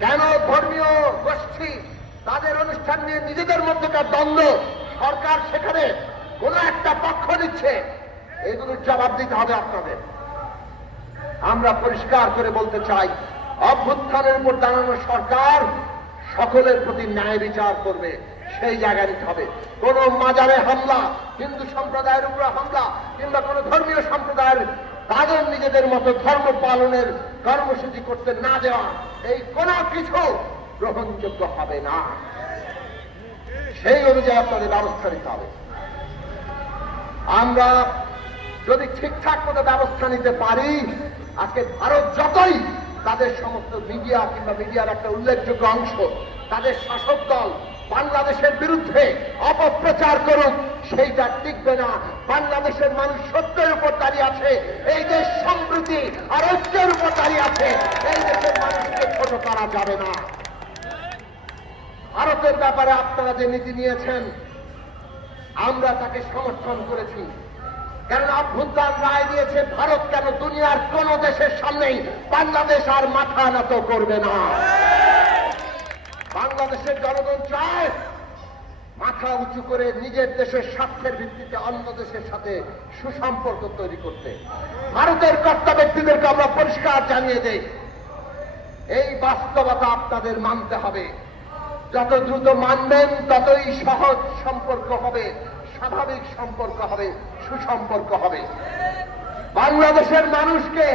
কেন ধর্মীয় গোষ্ঠী তাদের অনুষ্ঠান নিয়ে নিজেদের মধ্যকার দ্বন্দ্ব? সরকার সেখানে কোন একটা পক্ষ নিচ্ছে। এগুলোর জবাব দিতে হবে আপনাদের। আমরা পরিষ্কার করে বলতে চাই, অভ্যুত্থানের উপর দাঁড়ানো সরকার সকলের প্রতি ন্যায় বিচার করবে। সেই জায়গায় নিতে হবে। কোন মাজারে হামলা, হিন্দু সম্প্রদায়ের উপরে হামলা কিংবা কোন ধর্মীয় সম্প্রদায়ের তাদের নিজেদের মতো ধর্ম পালনের কর্মসূচি করতে না দেওয়া এই কোনো কিছু গ্রহণযোগ্য হবে না। সেই অনুযায়ী আপনাদের ব্যবস্থা নিতে হবে। আমরা যদি ঠিকঠাক মতো ব্যবস্থা নিতে পারি, আজকে ভারত যতই তাদের সমস্ত মিডিয়া কিংবা মিডিয়ার একটা উল্লেখযোগ্য অংশ, তাদের শাসক দল বাংলাদেশের বিরুদ্ধে অপপ্রচার করুক সেইটা টিকবে না। বাংলাদেশের মানুষ সত্যের উপর দাঁড়িয়ে আছে, এই দেশ সম্প্রীতি আর ঐক্যের উপর দাঁড়িয়ে আছে, এই দেশের মানুষকে ছোট করা যাবে না। ভারতের ব্যাপারে আপনারা যে নীতি নিয়েছেন, আমরা তাকে সমর্থন করেছি। কারণ অভ্যুত্থান রায় দিয়েছে, ভারত কেন দুনিয়ার কোন দেশের সামনেই বাংলাদেশ আর মাথা নত করবে না। বাংলাদেশের জনগণ চায় মাথা উঁচু করে নিজের দেশের স্বার্থের ভিত্তিতে অন্য দেশের সাথে সুসম্পর্ক তৈরি করতে। ভারতের কর্তা ব্যক্তিদেরকে আমরা পরিষ্কার জানিয়ে দেই, এই বাস্তবতা আপনাদের মানতে হবে। যত দ্রুত মানবেন, ততই সহজ সম্পর্ক হবে, স্বাভাবিক সম্পর্ক হবে, সুসম্পর্ক হবে। বাংলাদেশের মানুষকে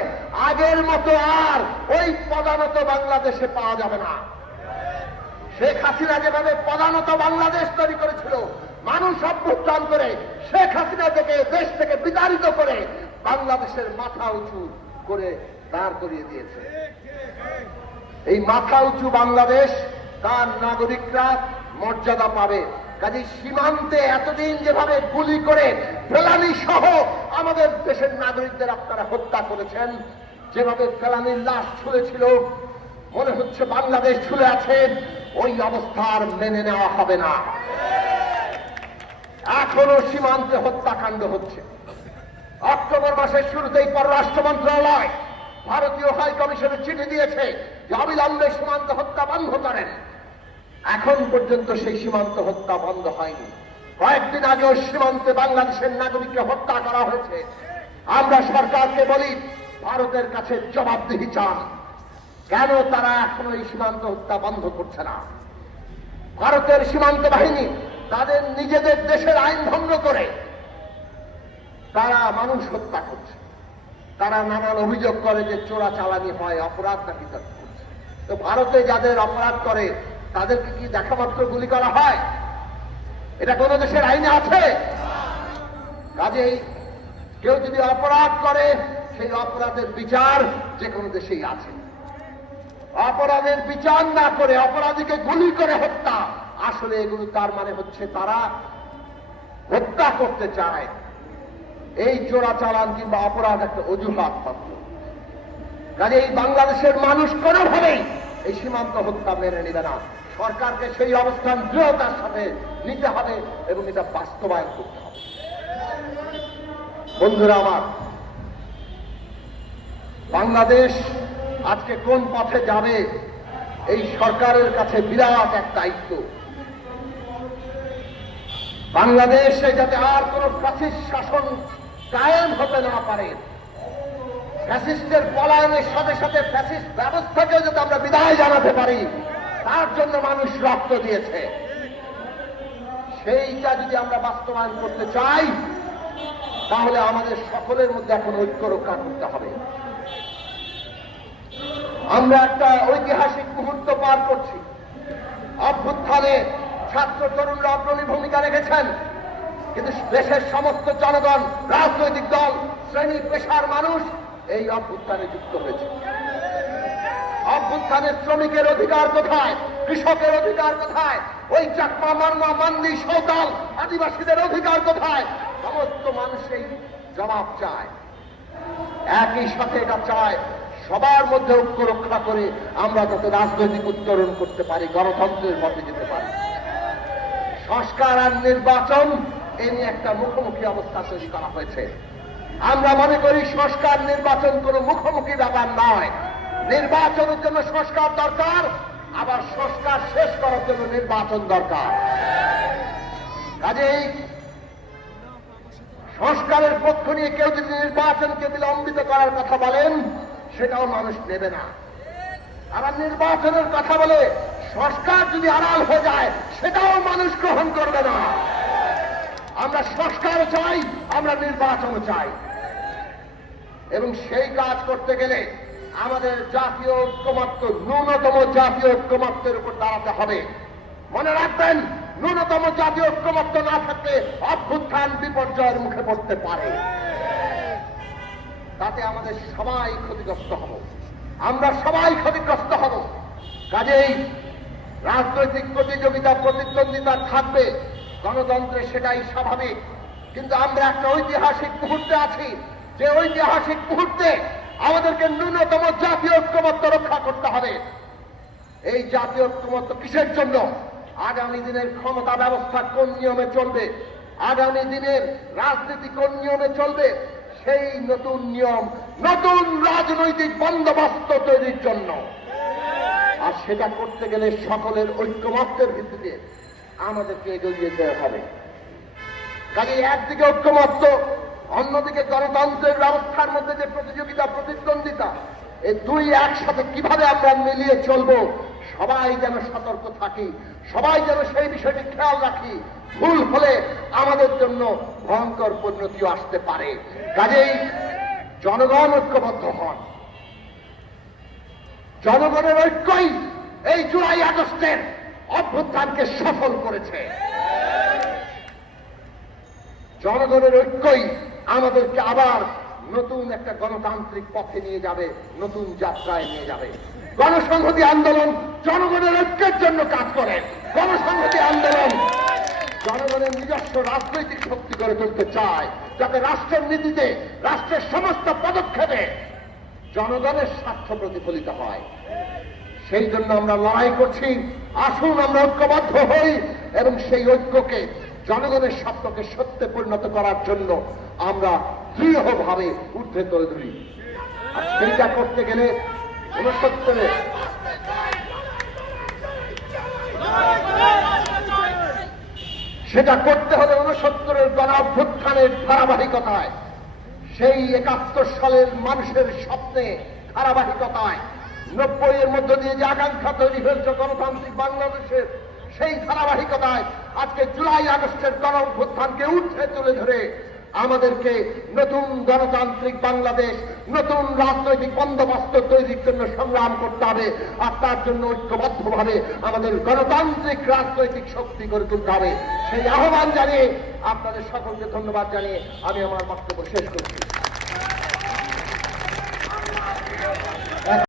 আগের মতো আর ওই পদানত বাংলাদেশে পাওয়া যাবে না। শেখ হাসিনা যেভাবে প্রধানত বাংলাদেশ তৈরি করেছিল, মানুষ অভ্যুত্থান করে শেখ হাসিনা থেকে, দেশ থেকে বিতাড়িত করে বাংলাদেশের মাথা উঁচু করে দাঁড় করিয়ে দিয়েছে। এই মাথা উঁচু বাংলাদেশ তার নাগরিকরা মর্যাদা পাবে। কাজে সীমান্তে এতদিন যেভাবে গুলি করে ফেলানি সহ আমাদের দেশের নাগরিকদের আপনারা হত্যা করেছেন, যেভাবে ফেলানির লাশ ছুঁড়েছিল, মনে হচ্ছে বাংলাদেশ ছুঁড়ে আছে। ওই অবস্থার মেনে নেওয়া হবে না। এখনও সীমান্তে হত্যাকাণ্ড হচ্ছে। অক্টোবর মাসের শুরুতেই পররাষ্ট্র মন্ত্রণালয় ভারতীয় হাই কমিশনের চিঠি দিয়েছে যে অবিলম্বে সীমান্ত হত্যা বন্ধ করেন। এখন পর্যন্ত সেই সীমান্ত হত্যা বন্ধ হয়নি। কয়েকদিন আগেও সীমান্তে বাংলাদেশের নাগরিককে হত্যা করা হয়েছে। আমরা সরকারকে বলি, ভারতের কাছে জবাবদিহি চান। কেন তারা এখনও এই সীমান্ত হত্যা বন্ধ করছে না? ভারতের সীমান্ত বাহিনী তাদের নিজেদের দেশের আইন ভঙ্গ করে। তারা মানুষ হত্যা করছে। তারা নানান অভিযোগ করে যে চোরা চালানি হয়, অপরাধ নাকি করছে। তো ভারতে যাদের অপরাধ করে, তাদেরকে কি দেখা মাত্র গুলি করা হয়? এটা কোন দেশের আইনে আছে? কাজেই কেউ যদি অপরাধ করে, সেই অপরাধের বিচার যে কোনো দেশেই আছে। অপরাধের বিচার না করে অপরাধীকে গুলি করে হত্যা। আসলে এগুলো তার মানে হচ্ছে তারা হত্যা করতে চায়। এই চোরা চালান কিংবা অপরাধ একটা অজুহাত মাত্র। কাজে এই বাংলাদেশের মানুষ কোনোভাবেই এই সীমান্ত হত্যা মেনে নেবে না। সরকারকে সেই অবস্থান দৃঢ়তার সাথে নিতে হবে এবং এটা বাস্তবায়ন করতে হবে। বন্ধুরা আমার, বাংলাদেশ আজকে কোন পথে যাবে? এই সরকারের কাছে বিরাট এক দায়িত্ব। বাংলাদেশে যাতে আর কোন ফ্যাসিস্ট শাসন কায়েম হতে না পারে ফ্যাসিস্টের পলায়নের সাথে সাথে ফ্যাসিস্ট ব্যবস্থাকেও যাতে আমরা বিদায় জানাতে পারি, তার জন্য মানুষ রক্ত দিয়েছে। সেইটা যদি আমরা বাস্তবায়ন করতে চাই, তাহলে আমাদের সকলের মধ্যে এখন ঐক্য রক্ষা করতে হবে। আমরা একটা ঐতিহাসিক মুহূর্ত পার করছি। অভ্যুত্থানে ছাত্র তরুণরা অগ্রণী ভূমিকা রেখেছেন। কিন্তু দেশের সমস্ত জনগণ, রাজনৈতিক দল, শ্রেণি পেশার মানুষ এই অভ্যুত্থানে যুক্ত হয়েছে। অভ্যুত্থানের শ্রমিকের অধিকার কোথায়? কৃষকের অধিকার কোথায়? ওই চাকমা মারমা মান্দি সৌতাল আদিবাসীদের অধিকার কোথায়? সমস্ত মানুষই জবাব চায়। একই সাথে এটা চায় সবার মধ্যে ঐক্য রক্ষা করে আমরা যাতে রাজনৈতিক উত্তরণ করতে পারি, গণতন্ত্রের পথে যেতে পারি। সংস্কার আর নির্বাচন, এ নিয়ে একটা মুখোমুখি অবস্থা তৈরি করা হয়েছে। আমরা মনে করি সংস্কার, নির্বাচন কোনো মুখোমুখি ব্যাপার নয়। নির্বাচনের জন্য সংস্কার দরকার, আবার সংস্কার শেষ করার জন্য নির্বাচন দরকার। কাজেই সংস্কারের পক্ষ নিয়ে কেউ যদি নির্বাচনকে বিলম্বিত করার কথা বলেন সেটাও মানুষ নেবে না। আবার নির্বাচনের কথা বলে সংস্কার যদি আড়াল হয়ে যায়, সেটাও মানুষ গ্রহণ করবে না। আমরা সংস্কার চাই, আমরা নির্বাচন চাই। এবং সেই কাজ করতে গেলে আমাদের জাতীয় ঐক্যমাত্র ন্যূনতম জাতীয় ঐক্যমাত্রের উপর দাঁড়াতে হবে। মনে রাখবেন, ন্যূনতম জাতীয় ঐক্যমাত্র না থাকলে অভ্যুত্থান, বিপর্যয়ের মুখে পড়তে পারে। তাতে আমাদের সবাই ক্ষতিগ্রস্ত হব। আমরা সবাই ক্ষতিগ্রস্ত হব। কাজেই রাজনৈতিক প্রতিযোগিতা, প্রতিদ্বন্দ্বিতা থাকবে। গণতন্ত্রে সেটাই স্বাভাবিক। কিন্তু আমরা একটা ঐতিহাসিক মুহূর্তে আছি। যে ঐতিহাসিক মুহূর্তে আমাদেরকে ন্যূনতম জাতীয় ঐক্যমত্য রক্ষা করতে হবে। এই জাতীয় ঐক্যমত্য কিসের জন্য? আগামী দিনের ক্ষমতা ব্যবস্থা কোন নিয়মে চলবে? আগামী দিনের রাজনীতি কোন নিয়মে চলবে? সেই নতুন নিয়ম, নতুন রাজনৈতিক বন্দোবস্ত তৈরির জন্য। আর সেটা করতে গেলে সকলের ঐক্যমত্যের ভিত্তিতে আমাদেরকে এগিয়ে যেতে হবে। কাজে একদিকে ঐক্যমত্য, অন্যদিকে গণতন্ত্রের ব্যবস্থার মধ্যে যে প্রতিযোগিতা, প্রতিদ্বন্দ্বিতা এই দুই একসাথে কীভাবে আমরা মিলিয়ে চলবো সবাই যেন সতর্ক থাকি, সবাই যেন সেই বিষয়টি খেয়াল রাখি। ভুল হলে আমাদের জন্য ভয়ঙ্কর পরিণতিও আসতে পারে। কাজেই জনগণ ঐক্যবদ্ধ হন। জনগণের ঐক্যই এই জুলাই আগস্টের অভ্যুত্থানকে সফল করেছে। জনগণের ঐক্যই আমাদেরকে আবার নতুন একটা গণতান্ত্রিক পথে নিয়ে যাবে, নতুন যাত্রায় নিয়ে যাবে। গণসংহতি আন্দোলন জনগণের ঐক্যের জন্য কাজ করে। গণসংহতি আন্দোলন জনগণের নিজস্ব রাজনৈতিক শক্তি গড়ে তুলতে চায়, যাতে রাষ্ট্রের নীতিতে রাষ্ট্রের সমস্ত পদক্ষেপে জনগণের স্বার্থ প্রতিফলিত হয়। সেই জন্য আমরা লড়াই করছি, আসুন আমরা ঐক্যবদ্ধ হই এবং সেই ঐক্যকে, জনগণের স্বপ্নকে সত্যে পরিণত করার জন্য আমরা দৃঢ়ভাবে ঊর্ধ্বে তুলে ধরি। আর সেইটা করতে গেলে সেটা করতে হলে উনসত্তরের গণ অভ্যুত্থানের ধারাবাহিকতায়। সেই একাত্তর সালের মানুষের স্বপ্নে ধারাবাহিকতায়। নব্বই এর মধ্য দিয়ে যে আকাঙ্ক্ষা তৈরি হয়েছে গণতান্ত্রিক বাংলাদেশের, সেই ধারাবাহিকতায় আজকে জুলাই আগস্টের গণ অভ্যুত্থানকে উঠে তুলে ধরে আমাদেরকে নতুন গণতান্ত্রিক বাংলাদেশ, নতুন রাজনৈতিক বন্দোবস্ত তৈরির জন্য সংগ্রাম করতে হবে আর তার জন্য ঐক্যবদ্ধভাবে আমাদের গণতান্ত্রিক রাজনৈতিক শক্তি গড়ে তুলতে হবে। সেই আহ্বান জানিয়ে আপনাদের সকলকে ধন্যবাদ জানিয়ে আমি আমার বক্তব্য শেষ করছি।